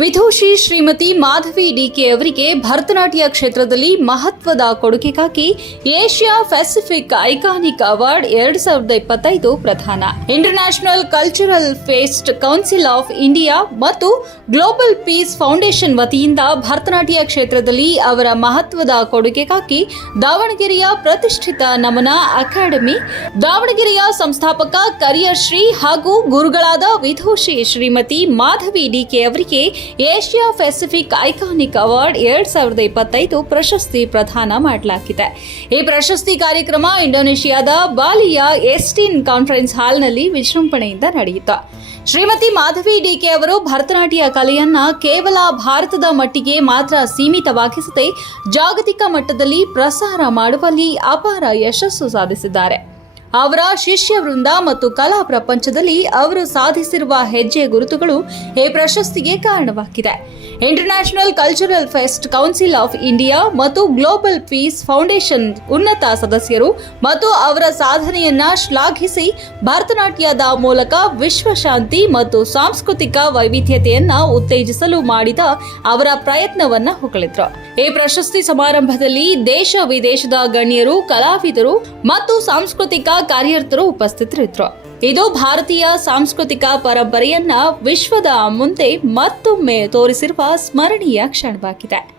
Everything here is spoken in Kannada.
ವಿದೂಷಿ ಶ್ರೀಮತಿ ಮಾಧವಿ ಡಿಕೆ ಅವರಿಗೆ ಭರತನಾಟ್ಯ ಕ್ಷೇತ್ರದಲ್ಲಿ ಮಹತ್ವದ ಕೊಡುಗೆಗಾಗಿ ಏಷ್ಯಾ ಪೆಸಿಫಿಕ್ ಐಕಾನಿಕ್ ಅವಾರ್ಡ್ 2025 ಪ್ರದಾನ. International Cultural Fest Council of India ಮತ್ತು ಗ್ಲೋಬಲ್ ಪೀಸ್ ಫೌಂಡೇಶನ್ ವತಿಯಿಂದ ಭರತನಾಟ್ಯ ಕ್ಷೇತ್ರದಲ್ಲಿ ಅವರ ಮಹತ್ವದ ಕೊಡುಗೆಗಾಗಿ ದಾವಣಗೆರೆಯ ಪ್ರತಿಷ್ಠಿತ ನಮನ ಅಕಾಡೆಮಿ, ದಾವಣಗೆರೆಯ ಸಂಸ್ಥಾಪಕ ಕರಿಯರ್ ಶ್ರೀ ಹಾಗೂ ಗುರುಗಳಾದ ವಿದೂಷಿ ಶ್ರೀಮತಿ ಮಾಧವಿ ಡಿಕೆ ಅವರಿಗೆ ಏಷ್ಯಾ ಪೆಸಿಫಿಕ್ ಐಕಾನಿಕ್ ಅವಾರ್ಡ್ 2025 ಪ್ರಶಸ್ತಿ ಪ್ರದಾನ ಮಾಡಲಾಗಿದೆ. ಈ ಪ್ರಶಸ್ತಿ ಕಾರ್ಯಕ್ರಮ ಇಂಡೋನೇಷಿಯಾದ ಬಾಲಿಯ ಎಸ್ಟಿನ್ ಕಾನ್ಫರೆನ್ಸ್ ಹಾಲ್ನಲ್ಲಿ ವಿಜೃಂಭಣೆಯಿಂದ ನಡೆಯಿತು. ಶ್ರೀಮತಿ ಮಾಧವಿ ಡಿಕೆ ಅವರು ಭರತನಾಟ್ಯ ಕಲೆಯನ್ನ ಕೇವಲ ಭಾರತದ ಮಟ್ಟಿಗೆ ಮಾತ್ರ ಸೀಮಿತವಾಗಿಸದೆ ಜಾಗತಿಕ ಮಟ್ಟದಲ್ಲಿ ಪ್ರಸಾರ ಮಾಡುವಲ್ಲಿ ಅಪಾರ ಯಶಸ್ಸು ಸಾಧಿಸಿದ್ದಾರೆ. ಅವರ ಶಿಷ್ಯ ವೃಂದ ಮತ್ತು ಕಲಾ ಪ್ರಪಂಚದಲ್ಲಿ ಅವರು ಸಾಧಿಸಿರುವ ಹೆಜ್ಜೆ ಗುರುತುಗಳು ಈ ಪ್ರಶಸ್ತಿಗೆ ಕಾರಣವಾಗಿದೆ. International Cultural Fest Council of India ಮತ್ತು ಗ್ಲೋಬಲ್ ಪೀಸ್ ಫೌಂಡೇಶನ್ ಉನ್ನತ ಸದಸ್ಯರು ಮತ್ತು ಅವರ ಸಾಧನೆಯನ್ನ ಶ್ಲಾಘಿಸಿ ಭರತನಾಟ್ಯದ ಮೂಲಕ ವಿಶ್ವಶಾಂತಿ ಮತ್ತು ಸಾಂಸ್ಕೃತಿಕ ವೈವಿಧ್ಯತೆಯನ್ನ ಉತ್ತೇಜಿಸಲು ಮಾಡಿದ ಅವರ ಪ್ರಯತ್ನವನ್ನ ಹೊಗಳಿದ್ರು. ಈ ಪ್ರಶಸ್ತಿ ಸಮಾರಂಭದಲ್ಲಿ ದೇಶ ವಿದೇಶದ ಗಣ್ಯರು, ಕಲಾವಿದರು ಮತ್ತು ಸಾಂಸ್ಕೃತಿಕ ಕಾರ್ಯಕರ್ತರು ಉಪಸ್ಥಿತರಿದ್ದರು. ಇದು ಭಾರತೀಯ ಸಾಂಸ್ಕೃತಿಕ ಪರಂಪರೆಯನ್ನ ವಿಶ್ವದ ಮುಂದೆ ಮತ್ತೊಮ್ಮೆ ತೋರಿಸಿರುವ ಸ್ಮರಣೀಯ ಕ್ಷಣವಾಗಿದೆ.